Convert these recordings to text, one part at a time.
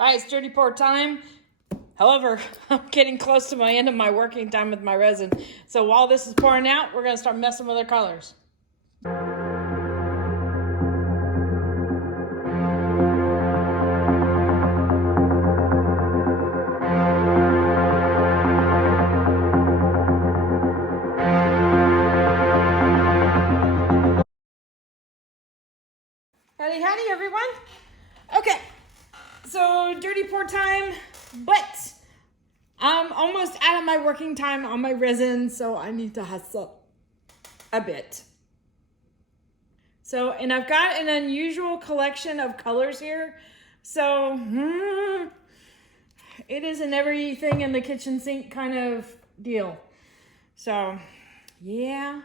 All right, it's dirty pour time. However, I'm getting close to my end of my working time with my resin. So while this is pouring out, we're gonna start messing with our colors. Howdy, howdy, everyone. Okay, so dirty pour time, but I'm almost out of my working time on my resin, so I need to hustle a bit. So, and I've got an unusual collection of colors here. So, it is an everything in the kitchen sink kind of deal. So, yeah.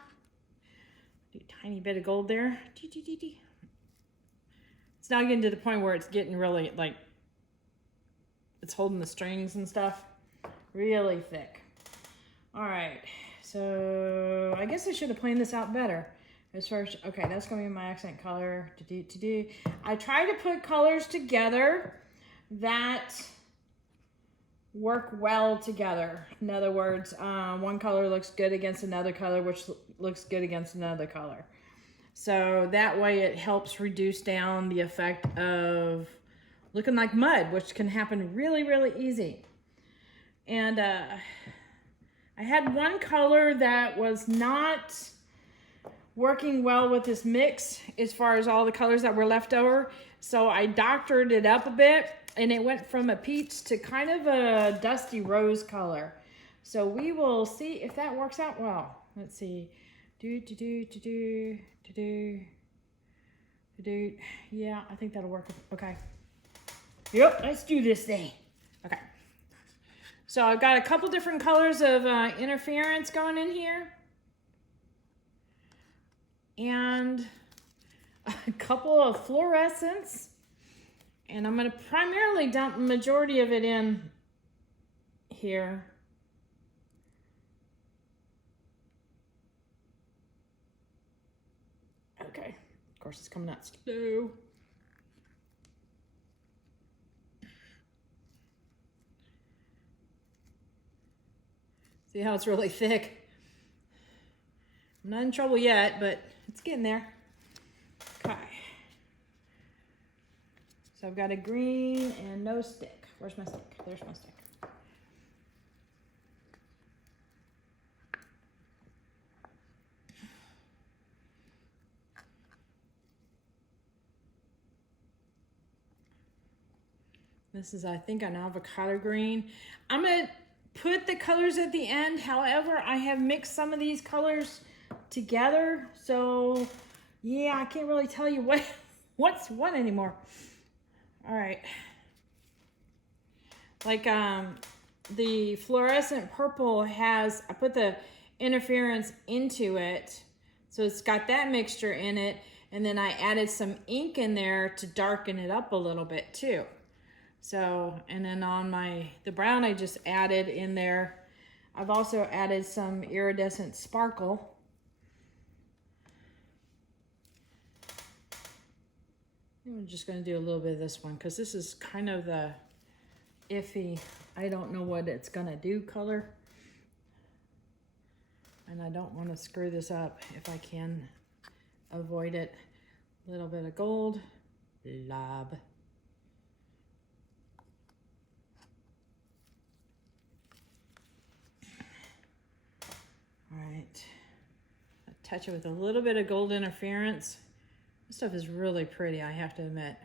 Do a tiny bit of gold there. It's now getting to the point where it's getting really, like, it's holding the strings and stuff. Really thick. All right. So, I guess I should have planned this out better. As far as, okay, that's going to be my accent color. I try to put colors together that work well together. In other words, one color looks good against another color, which looks good against another color. So that way it helps reduce down the effect of looking like mud, which can happen really, really easy. And I had one color that was not working well with this mix as far as all the colors that were left over. So I doctored it up a bit and it went from a peach to kind of a dusty rose color. So we will see if that works out well. Let's see. Yeah, I think that'll work. Okay. Yep, let's do this thing. Okay. So I've got a couple different colors of interference going in here. And a couple of fluorescents. And I'm going to primarily dump the majority of it in here. Okay, of course it's coming out slow. See how it's really thick? I'm not in trouble yet, but it's getting there. Okay. So I've got a green and no stick. Where's my stick? There's my stick. This is, I think, an avocado green. I'm going to put the colors at the end. However, I have mixed some of these colors together. So, yeah, I can't really tell you what's what anymore. All right. Like the fluorescent purple has, I put the interference into it. So it's got that mixture in it. And then I added some ink in there to darken it up a little bit too. So, and then on the brown I just added in there. I've also added some iridescent sparkle. I'm just going to do a little bit of this one because this is kind of the iffy, I don't know what it's going to do color. And I don't want to screw this up if I can avoid it. A little bit of gold, lob. All right, touch it with a little bit of gold interference. This stuff is really pretty, I have to admit.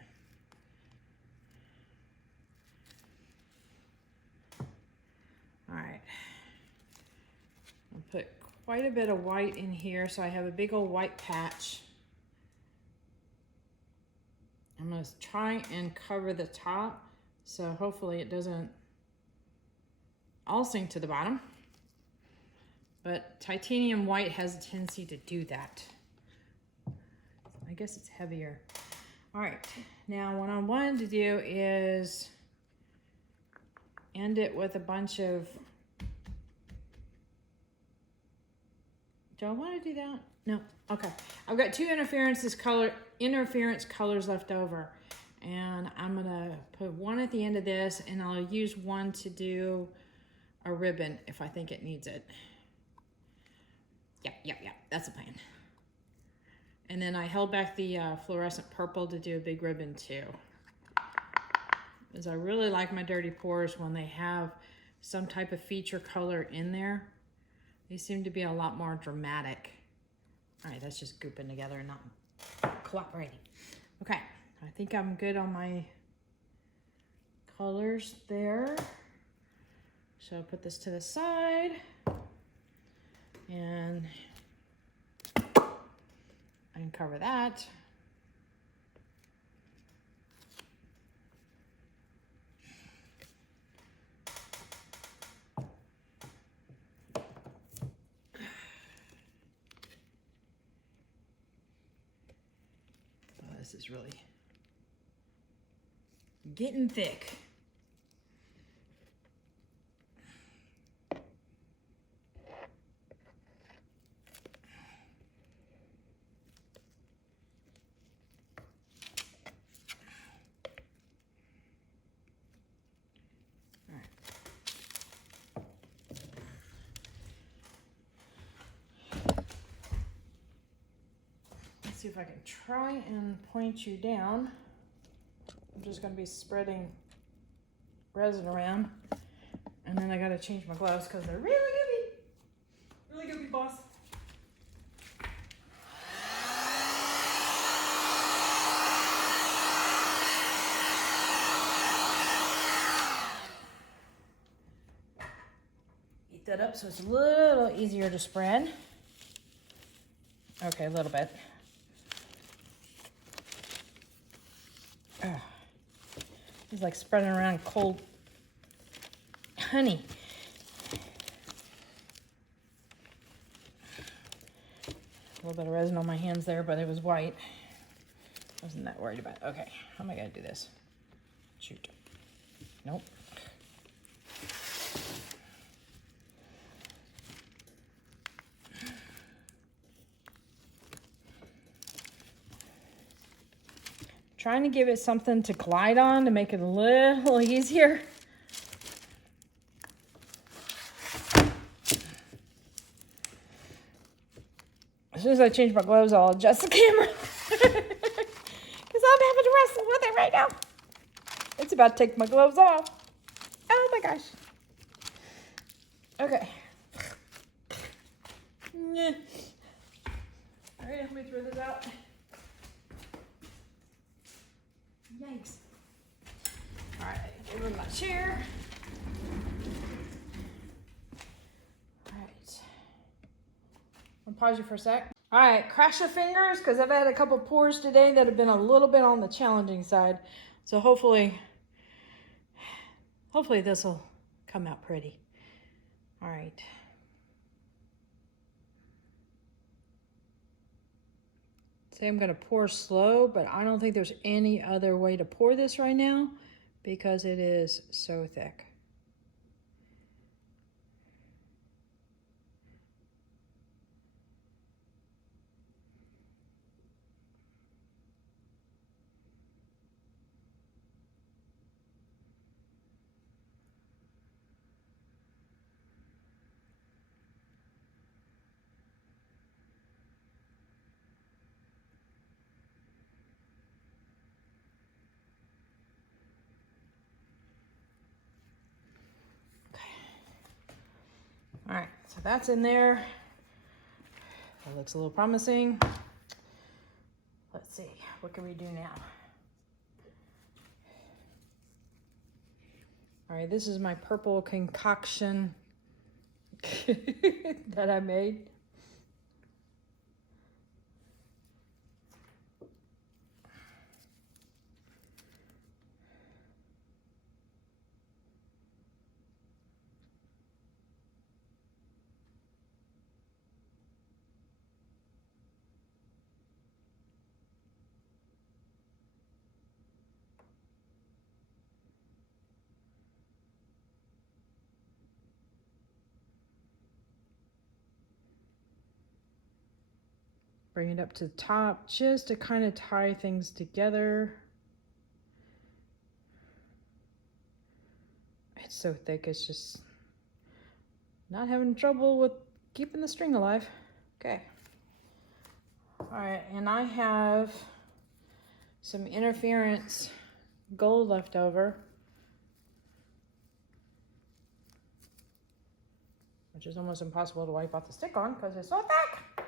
All right, I'll put quite a bit of white in here, so I have a big old white patch. I'm gonna try and cover the top, so hopefully it doesn't all sink to the bottom. But titanium white has a tendency to do that. I guess it's heavier. All right, now what I wanted to do is end it with a bunch of, do I want to do that? No, okay. I've got two interference colors left over. And I'm gonna put one at the end of this, and I'll use one to do a ribbon if I think it needs it. Yep, that's the plan. And then I held back the fluorescent purple to do a big ribbon too. Because I really like my dirty pours when they have some type of feature color in there. They seem to be a lot more dramatic. All right, that's just gooping together and not cooperating. Okay, I think I'm good on my colors there. So I'll put this to the side. And I can cover that. Oh, this is really getting thick. See if I can try and point you down. I'm just going to be spreading resin around, and then I got to change my gloves because they're really goopy, boss. Heat that up so it's a little easier to spread. Okay, a little bit. It's like spreading around cold honey. A little bit of resin on my hands there, but it was white. Wasn't that worried about it. Okay, how am I gonna do this? Shoot. Nope. Trying to give it something to glide on to make it a little easier. As soon as I change my gloves, I'll adjust the camera. Because I'm having to wrestle with it right now. It's about to take my gloves off. Oh my gosh. Okay. All right, let me throw this out. Yikes. All right, get rid of my chair. All right. I'll pause you for a sec. All right, crash your fingers because I've had a couple pours today that have been a little bit on the challenging side. So hopefully this will come out pretty. All right. Say I'm gonna pour slow, but I don't think there's any other way to pour this right now because it is so thick. All right, so that's in there. That looks a little promising. Let's see, what can we do now? All right, this is my purple concoction that I made. Bring it up to the top just to kind of tie things together. It's so thick, it's just not having trouble with keeping the string alive. Okay. All right, and I have some interference gold left over, which is almost impossible to wipe off the stick on because it's so thick.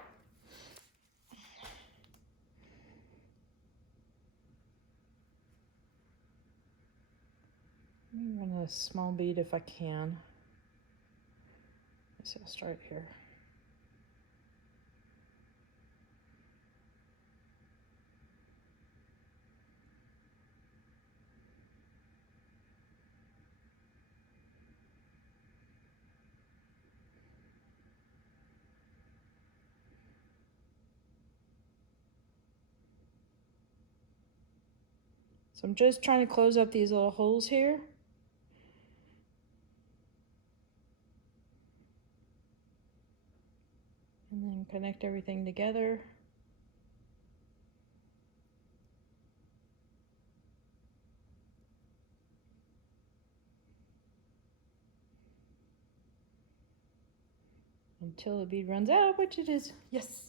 Let me run a small bead if I can. So I'll start here. So I'm just trying to close up these little holes here. And then connect everything together. Until the bead runs out, which it is. Yes.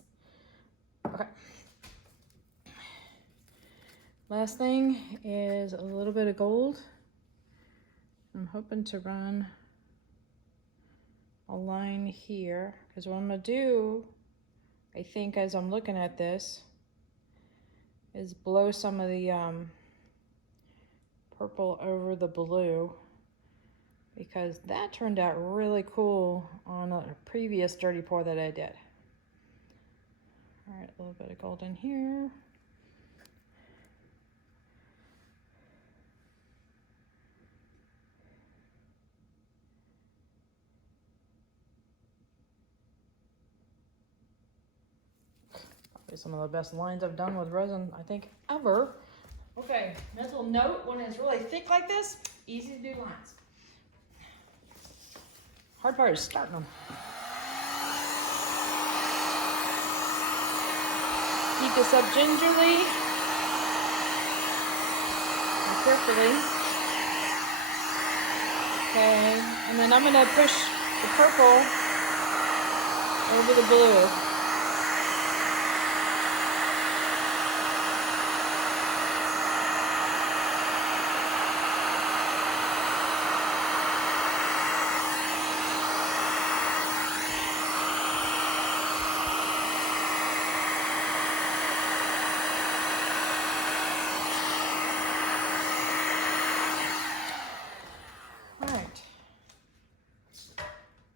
Okay. Last thing is a little bit of gold. I'm hoping to run a line here, because what I'm gonna do, I think as I'm looking at this, is blow some of the purple over the blue, because that turned out really cool on a previous dirty pour that I did. All right, a little bit of gold in here. Some of the best lines I've done with resin, I think, ever. Okay, mental note, when it's really thick like this, easy to do lines. Hard part is starting them. Heat this up gingerly and carefully. Okay, and then I'm gonna push the purple over the blue.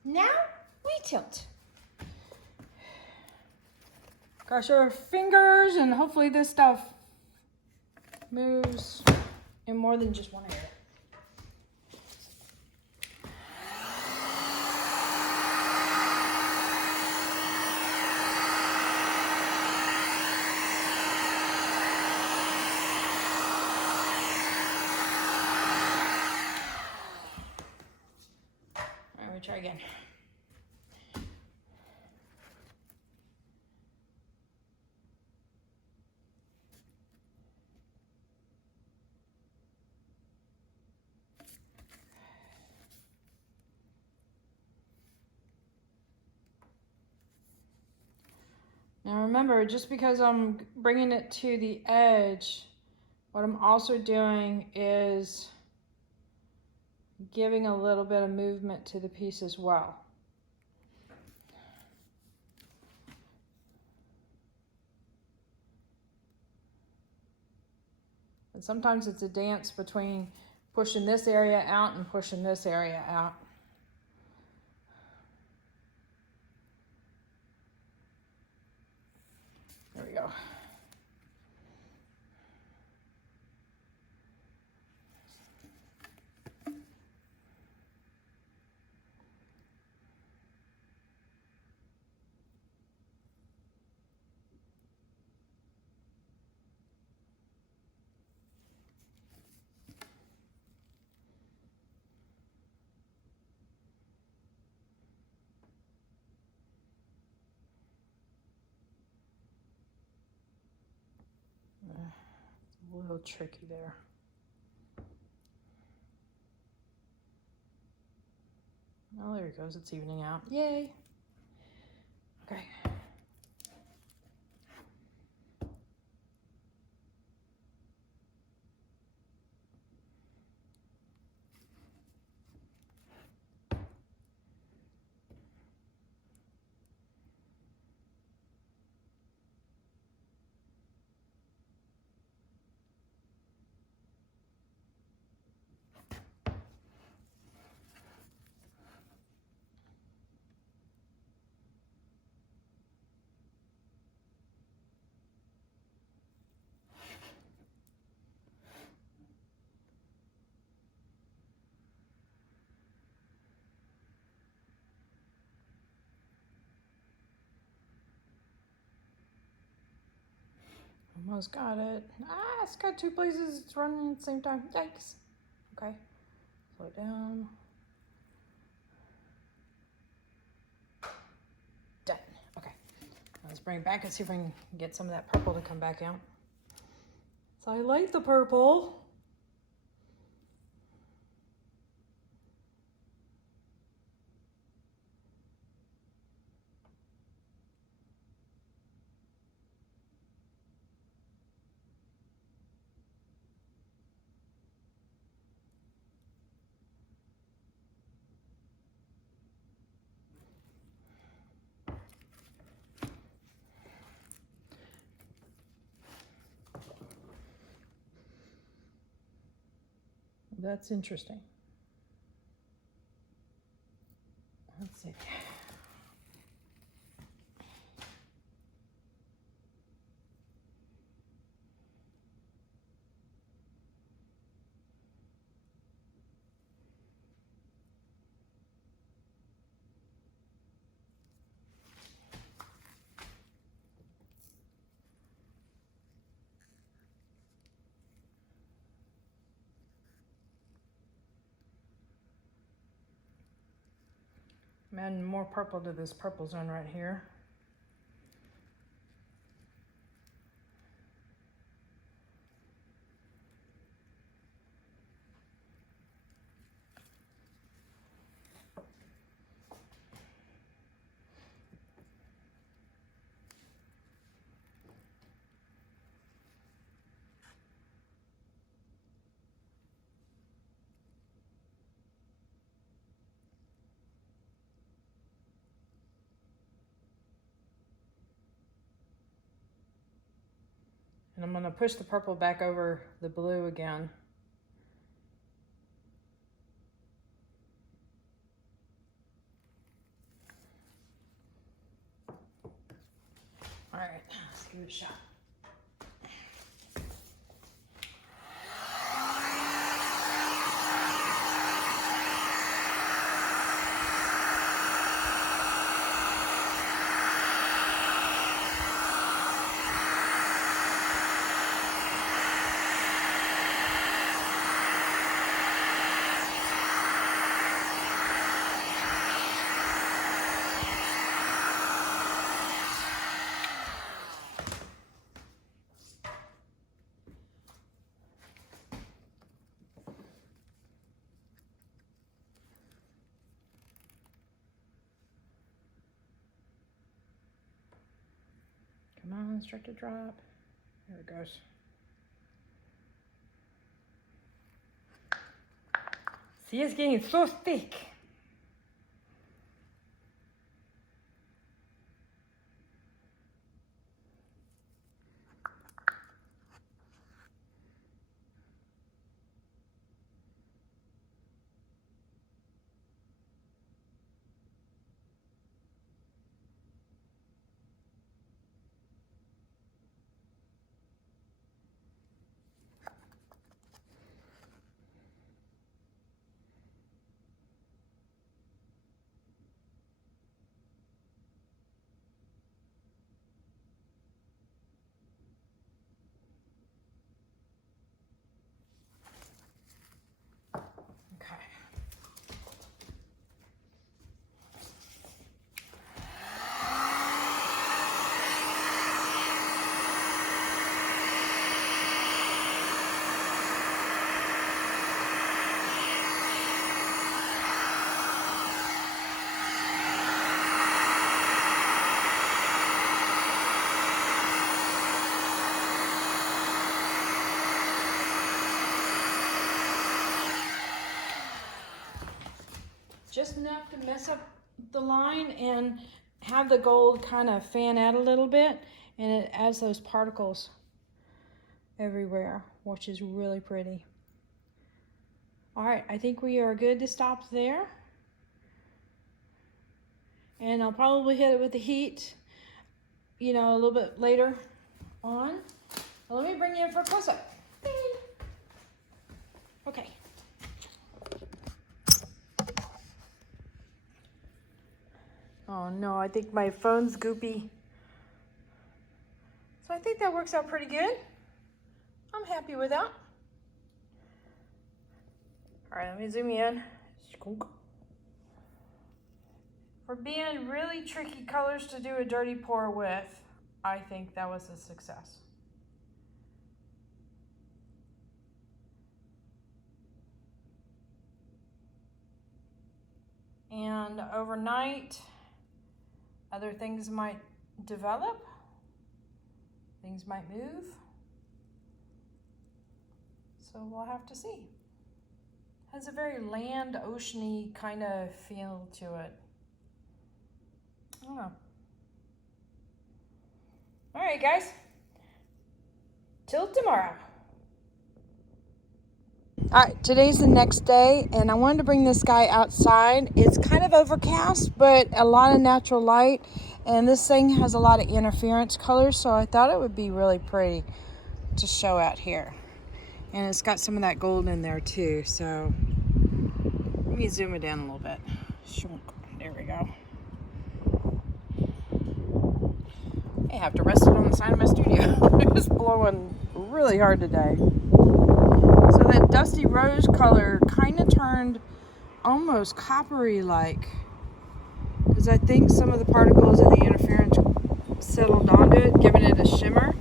Now we tilt. Cross your fingers and hopefully this stuff moves in more than just one area. All right, we try again. Now remember, just because I'm bringing it to the edge, what I'm also doing is giving a little bit of movement to the piece as well. And sometimes it's a dance between pushing this area out and pushing this area out. There we go. It's a little tricky there. Oh, there it goes. It's evening out. Yay. Okay. Almost got it. Ah, it's got two places. It's running at the same time. Yikes. Okay. Slow it down. Done. Okay. Let's bring it back and see if we can get some of that purple to come back out. So I like the purple. That's interesting. Let's see. I'm adding more purple to this purple zone right here. And I'm going to push the purple back over the blue again. All right, let's give it a shot. Come on, start to drop. There it goes. See, it's getting so thick. just enough to mess up the line and have the gold kind of fan out a little bit, and it adds those particles everywhere, which is really pretty. All right, I think we are good to stop there. And I'll probably hit it with the heat, you know, a little bit later on. Well, let me bring you in for a close-up. Okay. Oh no, I think my phone's goopy. So I think that works out pretty good. I'm happy with that. All right, let me zoom in. For being really tricky colors to do a dirty pour with, I think that was a success. And overnight, other things might develop, things might move. So we'll have to see. Has a very land, oceany kind of feel to it. I don't know. All right, guys. Till tomorrow. All right, today's the next day, and I wanted to bring this guy outside. It's kind of overcast, but a lot of natural light, and this thing has a lot of interference colors, so I thought it would be really pretty to show out here. And it's got some of that gold in there too, so let me zoom it in a little bit. There we go. I have to rest it on the side of my studio. It's blowing really hard today. So that dusty rose color kind of turned almost coppery like, because I think some of the particles of the interference settled onto it, giving it a shimmer.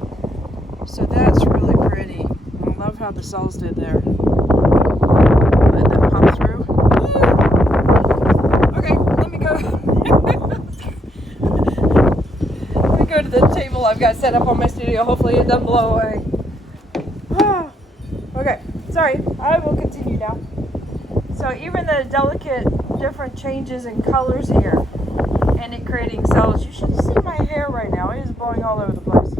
So that's really pretty. I love how the cells did there. Let that pop through. Okay, let me go. Let me go to the table I've got set up on my studio. Hopefully it doesn't blow away. Okay, sorry, I will continue now. So even the delicate different changes in colors here and it creating cells, you should see my hair right now. It is blowing all over the place.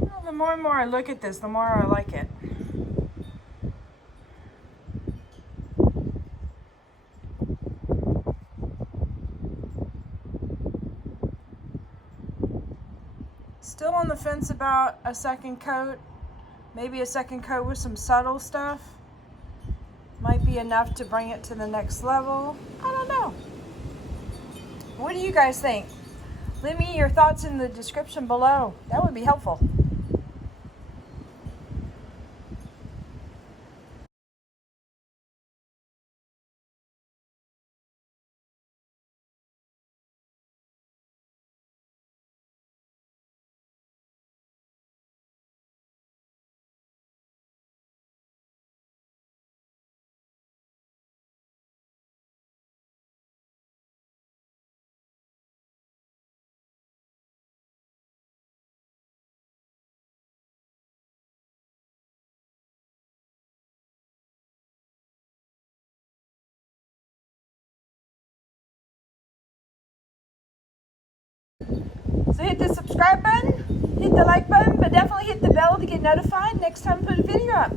Well, the more and more I look at this, the more I like it. Still on the fence about a second coat. Maybe a second coat with some subtle stuff might be enough to bring it to the next level. I don't know. What do you guys think? Leave me your thoughts in the description below. That would be helpful. So hit the subscribe button, hit the like button, but definitely hit the bell to get notified next time I put a video up.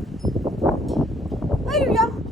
Later, y'all.